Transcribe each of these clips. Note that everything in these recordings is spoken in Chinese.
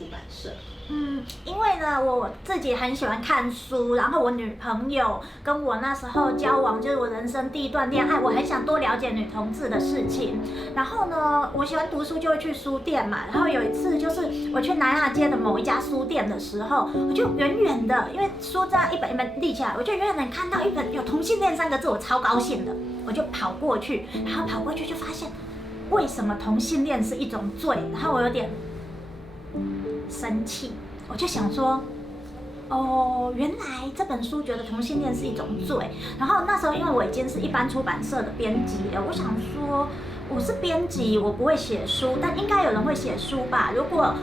出版社？因为呢，我自己很喜欢看书，然后我女朋友跟我那时候交往，就是我人生第一段恋爱，我很想多了解女同志的事情。然后呢，我喜欢读书就会去书店嘛。然后有一次就是我去南亚街的某一家书店的时候，我就远远的，因为书这样一本一本立起来，我就远远的看到一本有同性恋3个字，我超高兴的，我就跑过去，然后跑过去就发现为什么同性恋是一种罪，然后我有点生气，我就想说，哦，原来这本书觉得同性恋是一种罪。然后那时候因为我已经是一般出版社的编辑了，我想说我是编辑，我不会写书，但应该有人会写书吧？如果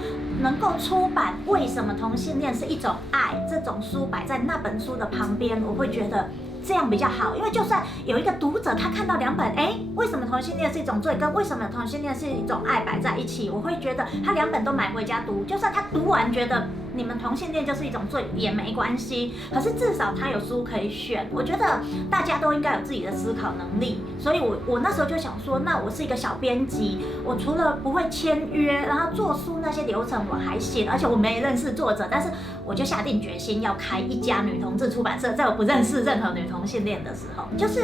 能够出版为什么同性恋是一种爱这种书摆在那本书的旁边，我会觉得这样比较好，因为就算有一个读者他看到2本，为什么同性恋是一种罪，跟为什么同性恋是一种爱摆在一起，我会觉得他2本都买回家读，就算他读完觉得你们同性恋就是一种罪也没关系，可是至少他有书可以选。我觉得大家都应该有自己的思考能力，所以我那时候就想说，那我是一个小编辑，我除了不会签约，然后做书那些流程我还行，而且我没认识作者，但是我就下定决心要开一家女同志出版社，在我不认识任何女同性恋的时候，就是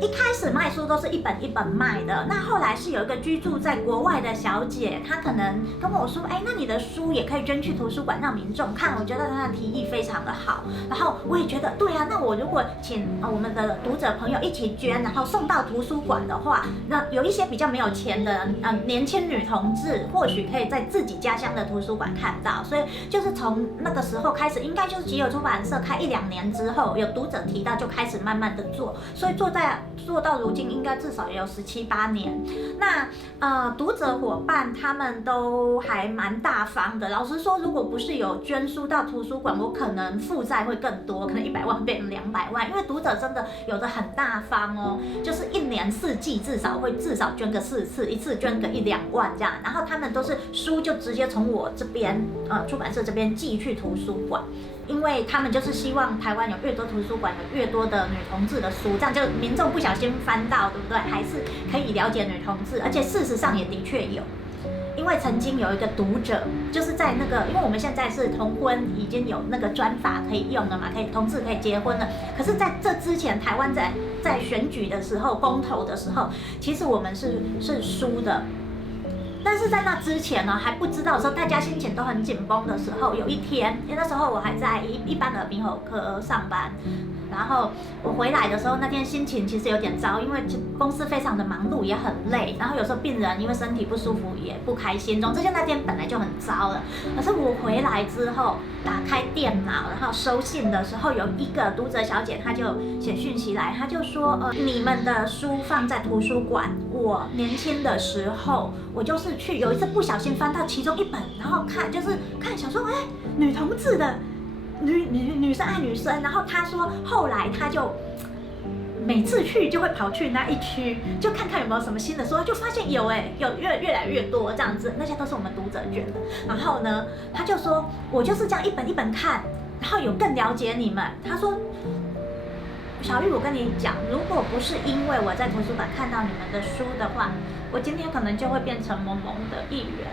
一开始卖书都是一本一本卖的，那后来是有一个居住在国外的小姐，她可能跟我说，那你的书也可以捐去图书馆让民众看，我觉得她的提议非常的好，然后我也觉得对啊，那我如果请我们的读者朋友一起捐，然后送到图书馆的话，那有一些比较没有钱的年轻女同志，或许可以在自己家乡的图书馆看到，所以就是从那个时候开始，应该就是集邮出版社开1-2年之后，有读者提到就开始慢慢的做，所以做到如今应该至少也有17-18年。那读者伙伴他们都还蛮大方的，老实说，如果不是有捐书到图书馆，我可能负债会更多，可能100万变成200万，因为读者真的有的很大方哦，就是1年4季至少捐个4次，一次捐个1-2万这样，然后他们都是书就直接从我这边出版社这边寄去图书馆。因为他们就是希望台湾有越多图书馆，有越多的女同志的书，这样就民众不小心翻到，对不对？还是可以了解女同志，而且事实上也的确有。因为曾经有一个读者，就是在那个，因为我们现在是同婚已经有那个专法可以用了嘛，同志可以结婚了。可是在这之前，台湾在选举的时候，公投的时候，其实我们是输的。但是在那之前呢，还不知道的时候，大家心情都很紧绷的时候，有一天，因为那时候我还在一般的耳鼻喉科上班，然后我回来的时候，那天心情其实有点糟，因为公司非常的忙碌，也很累，然后有时候病人因为身体不舒服也不开心，总之就那天本来就很糟了。可是我回来之后，打开电脑，然后收信的时候，有一个读者小姐，她就写讯息来，她就说，你们的书放在图书馆，我年轻的时候，我就是有一次不小心翻到其中一本，然后看想说，女同志的。女生爱女生，然后他说后来他就每次去就会跑去那一区，就看看有没有什么新的书，就发现有越来越多这样子，那些都是我们读者捐的。然后呢，他就说我就是这样一本一本看，然后有更了解你们。他说小玉，我跟你讲，如果不是因为我在图书馆看到你们的书的话，我今天可能就会变成萌萌的一员，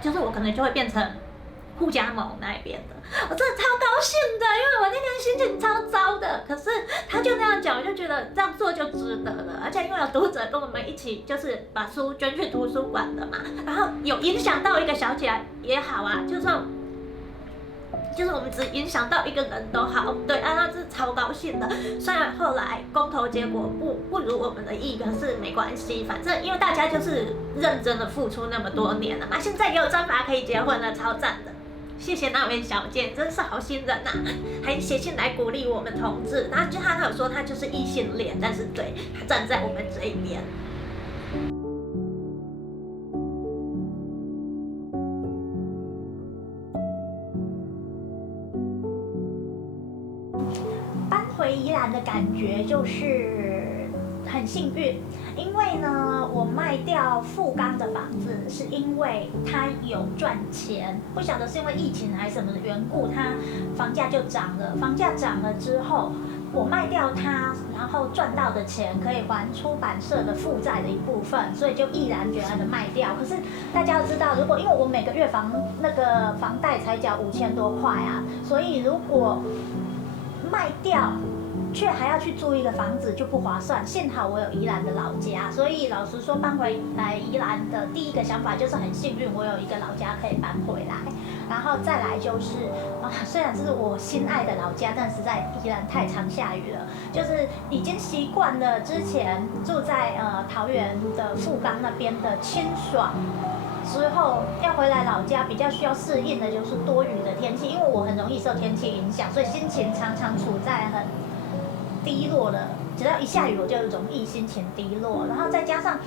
就是我可能就会变成互加盟那一边的，我真的超高兴的，因为我那天心情超糟的。可是他就那样讲，我就觉得这样做就值得了。而且因为有读者跟我们一起，就是把书捐去图书馆的嘛，然后有影响到一个小姐也好啊，就是我们只影响到一个人都好，对啊，那是超高兴的。虽然后来公投结果不如我们的意，可是没关系，反正因为大家就是认真的付出那么多年了嘛，现在也有专法可以结婚了，超赞的。谢谢那位小姐，真是好心人啊，还写信来鼓励我们同志。然后他有说他就是异性恋，但是对他站在我们这一边。搬回宜兰的感觉就是很幸运。因为呢，我卖掉富冈的房子，是因为它有赚钱，不晓得是因为疫情还是什么的缘故，它房价就涨了。房价涨了之后，我卖掉它，然后赚到的钱可以还出版社的负债的一部分，所以就毅然决然的卖掉。可是大家要知道，如果因为我每个月房贷才缴5000多块啊，所以如果卖掉却还要去租一个房子就不划算。幸好我有宜兰的老家，所以老实说搬回来宜兰的第一个想法就是很幸运，我有一个老家可以搬回来。然后再来就是虽然这是我心爱的老家，但实在宜兰太常下雨了，就是已经习惯了之前住在桃园的富冈那边的清爽。之后要回来老家，比较需要适应的就是多雨的天气，因为我很容易受天气影响，所以心情常常处在很低落的，只要一下雨我就容易心情低落。然后再加上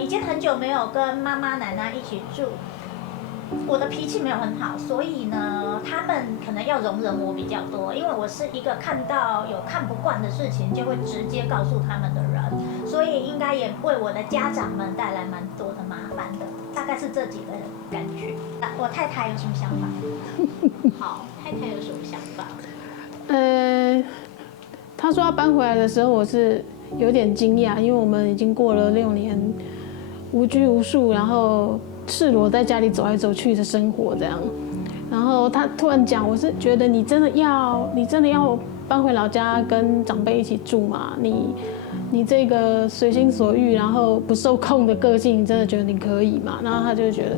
已经很久没有跟妈妈奶奶一起住，我的脾气没有很好，所以呢，他们可能要容忍我比较多，因为我是一个看到有看不惯的事情就会直接告诉他们的人，所以应该也为我的家长们带来蛮多的麻烦的，大概是这几个感觉。我太太有什么想法？好，太太有什么想法？他说要搬回来的时候，我是有点惊讶，因为我们已经过了6年无拘无束，然后赤裸在家里走来走去的生活这样。然后他突然讲，我是觉得你真的要搬回老家跟长辈一起住吗？你这个随心所欲，然后不受控的个性，你真的觉得你可以吗？然后他就觉得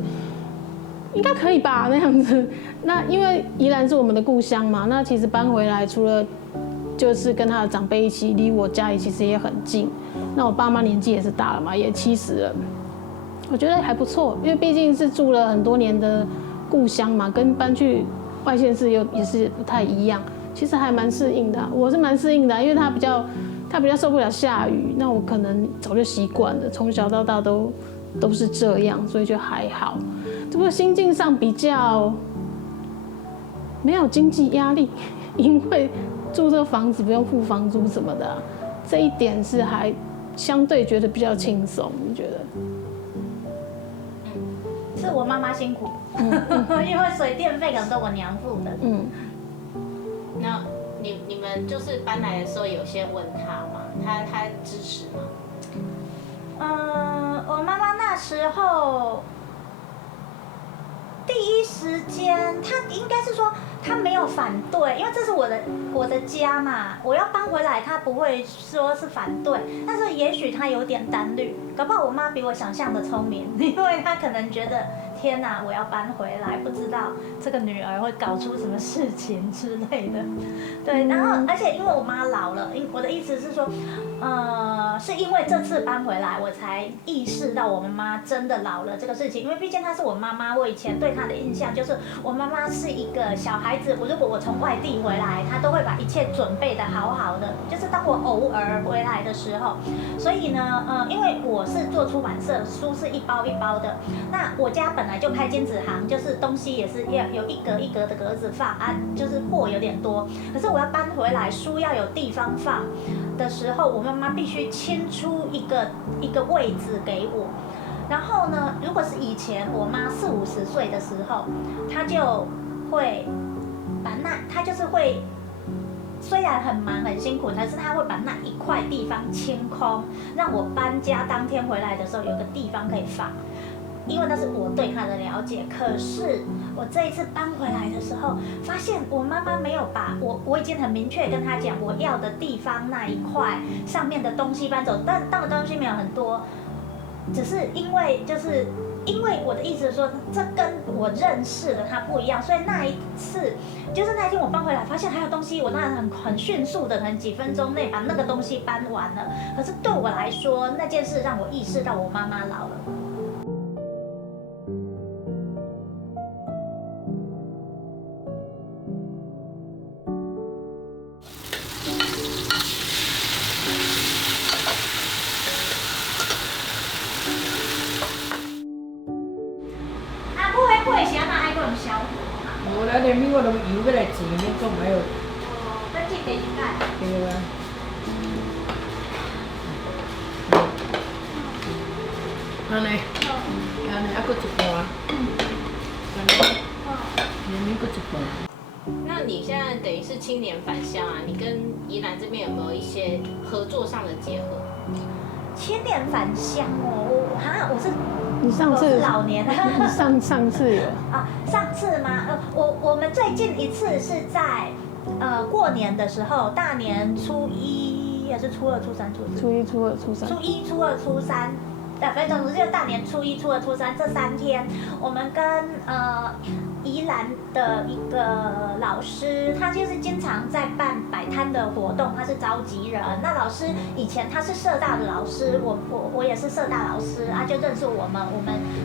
应该可以吧，那样子。那因为宜兰是我们的故乡嘛，那其实搬回来除了就是跟他的长辈一起，离我家里其实也很近。那我爸妈年纪也是大了嘛，也70了，我觉得还不错，因为毕竟是住了很多年的故乡嘛，跟搬去外县市也是不太一样。其实还蛮适应的，我是蛮适应的，因为他比较受不了下雨，那我可能早就习惯了，从小到大都是这样，所以就还好。只不过心境上比较没有经济压力，因为住这个房子不用付房租什么的，这一点是还相对觉得比较轻松。你觉得？是我妈妈辛苦，因为水电费可能都我娘付的。那你们就是搬来的时候有先问他吗？他支持吗？我妈妈那时候第一时间，她应该是说她没有反对，因为这是我的家嘛，我要搬回来，她不会说是反对，但是也许她有点担虑，搞不好我妈比我想象的聪明，因为她可能觉得天哪，我要搬回来，不知道这个女儿会搞出什么事情之类的。对，然后而且因为我妈老了，我的意思是说，是因为这次搬回来，我才意识到我妈妈真的老了这个事情。因为毕竟她是我妈妈，我以前对她的印象就是我妈妈是一个小孩子，如果我从外地回来，她都会把一切准备的好好的，就是当我偶尔回来的时候。所以呢，因为我是做出版社，书是一包一包的，那我家本来就开金子行，就是东西也是要有一格一格的格子放啊，就是货有点多。可是我要搬回来，书要有地方放的时候，我妈妈必须清出一个位置给我。然后呢，如果是以前我妈40、50岁的时候，她就会她就是会。虽然很忙很辛苦，但是她会把那一块地方清空，让我搬家当天回来的时候有个地方可以放。因为那是我对他的了解，可是我这一次搬回来的时候，发现我妈妈没有把我已经很明确跟她讲我要的地方那一块上面的东西搬走，但当的东西没有很多，只是因为我的意思是说，这跟我认识的他不一样，所以那一次就是那一天我搬回来，发现还有东西，我当然很迅速的，可能几分钟内把那个东西搬完了。可是对我来说，那件事让我意识到我妈妈老了。无啦，连米我都油要来煎，免总还有。哦，要煎地蛋。对啊。安尼，安尼，还佫一盘。安尼。连米佫一盘。那那你现在等于是青年返乡啊，你跟宜兰这边有没有一些合作上的结合？青年返乡哦，我是你上次我是老年上次有啊，上次吗？我们最近一次是在过年的时候，大年初一也是初二、初三、初四。初一、初二、初三。初一、初二、初三，反正总之就大年初一、初二、初三这3天，我们跟宜兰的一个老师，他就是经常在办摆摊的活动，他是召集人。那老师以前他是社大的老师，我也是社大老师啊，就认识我们，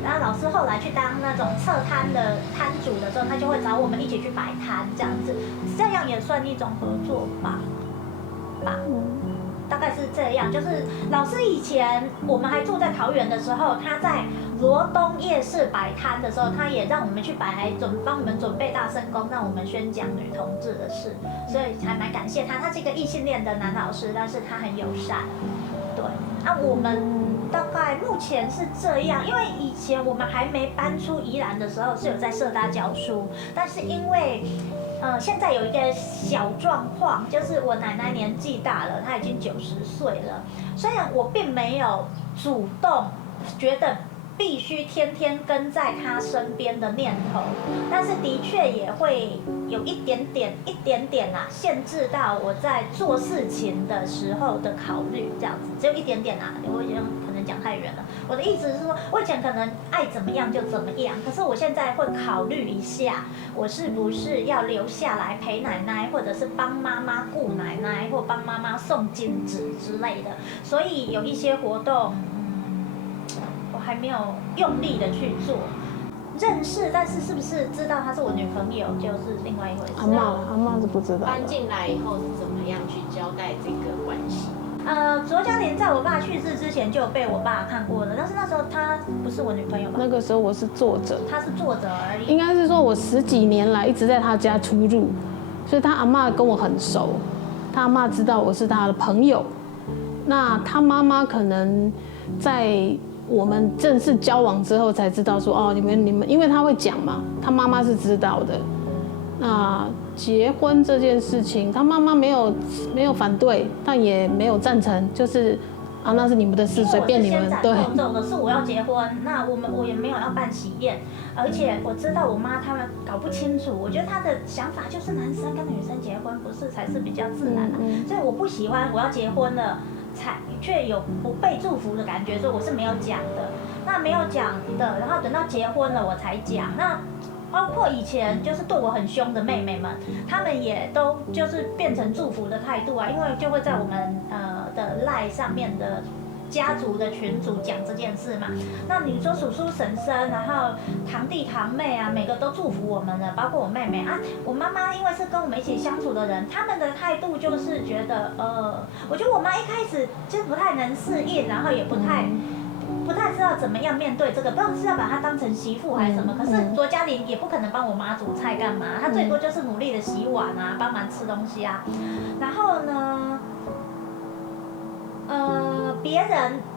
然后老师后来去当那种侧摊的摊主的时候，他就会找我们一起去摆摊这样子，这样也算一种合作吧。大概是这样，就是老师以前我们还住在桃园的时候，他在罗东夜市摆摊的时候，他也让我们去摆，还帮我们准备大声公，让我们宣讲女同志的事，所以还蛮感谢他。他是一个异性恋的男老师，但是他很友善。对，我们大概目前是这样，因为以前我们还没搬出宜兰的时候是有在社大教书，但是因为现在有一个小状况，就是我奶奶年纪大了，她已经90岁了。虽然我并没有主动觉得必须天天跟在她身边的念头，但是的确也会有一点点啦，限制到我在做事情的时候的考虑，这样子只有一点点啦，我已经可能讲太远了。我的意思是说，我以前可能爱怎么样就怎么样，可是我现在会考虑一下，我是不是要留下来陪奶奶，或者是帮妈妈顾奶奶，或帮妈妈送金纸之类的。所以有一些活动，我还没有用力的去做。认识，但是是不是知道她是我女朋友，就是另外一回事。阿嬷是不知道。搬进来以后是怎么样去交代这个关系？卓嘉玲在我爸去世之前就有被我爸看过了，但是那时候她不是我女朋友吧？那个时候我是作者，她是作者而已。应该是说我10几年来一直在他家出入，所以他阿嬷跟我很熟，他阿嬷知道我是他的朋友。那他妈妈可能在我们正式交往之后才知道说，哦，你们，因为他会讲嘛，他妈妈是知道的。那结婚这件事情，他妈妈没有反对，但也没有赞成，就是那是你们的事，随便你们。对。走的是我要结婚，那我也没有要办喜宴，而且我知道我妈他们搞不清楚，我觉得她的想法就是男生跟女生结婚不是才是比较自然的，所以我不喜欢我要结婚了。却有不被祝福的感觉，所以我是没有讲的。那没有讲的，然后等到结婚了我才讲。那包括以前就是对我很凶的妹妹们，她们也都就是变成祝福的态度啊，因为就会在我们的LINE上面的家族的群组讲这件事嘛。那你说叔叔婶婶，然后堂弟堂妹啊，每个都祝福我们了，包括我妹妹啊。我妈妈因为是跟我们一起相处的人，他们的态度就是觉得我觉得我妈一开始就是不太能适应，然后也不太知道怎么样面对这个，不知道是要把她当成媳妇还是什么。可是卓嘉玲也不可能帮我妈煮菜干嘛，她最多就是努力的洗碗啊，帮忙吃东西啊。然后呢？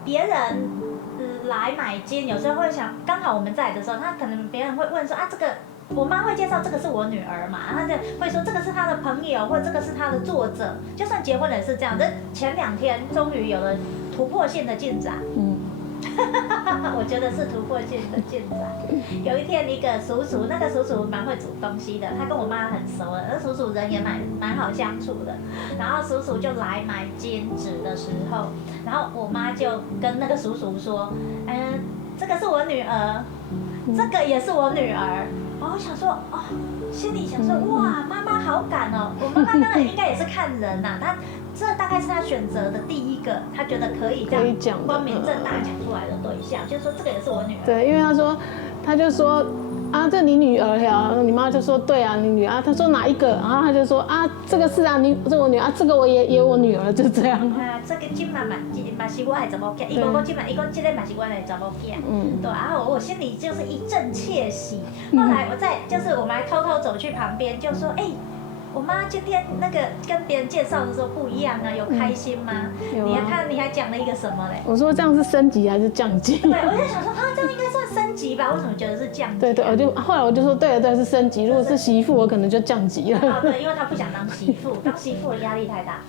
别人来买金，有时候会想，刚好我们在的时候，他可能别人会问说这个我妈会介绍这个是我女儿嘛，她就会说这个是她的朋友，或者这个是她的作者，就算结婚了也是这样。这前2天终于有了突破性的进展。我觉得是突破性的进展。有一天，一个叔叔，那个叔叔蛮会煮东西的，他跟我妈很熟的，那叔叔人也蛮好相处的。然后叔叔就来买金纸的时候，然后我妈就跟那个叔叔说：“这个是我女儿，这个也是我女儿。”然后我想说，心里想说，哇，妈妈好敢哦！我妈妈当然应该也是看人呐，她这大概是她选择的第一个，她觉得可以这样光明正大讲出来的对象，就是说这个也是我女儿。对，因为他就说这你女儿呀，你妈就说对啊，你女儿。他说哪一个？然后他就说这个是这个我女儿，这个我也有我女儿，就这样。这个今嘛是我的查某囝，伊无讲今嘛，伊讲这个嘛是我的查某囝，对。然后我心里就是一阵窃喜。后来我们还偷偷走去旁边，就说我妈今天那个跟别人介绍的时候不一样啊，有开心吗？你还讲了一个什么嘞？我说这样是升级还是降级？对，我就想说这样应该算升级。级吧？为什么觉得是降级？对对，后来我就说，对对是升级，如果是媳妇，我可能就降级了。对，因为他不想当媳妇，当媳妇的压力太大。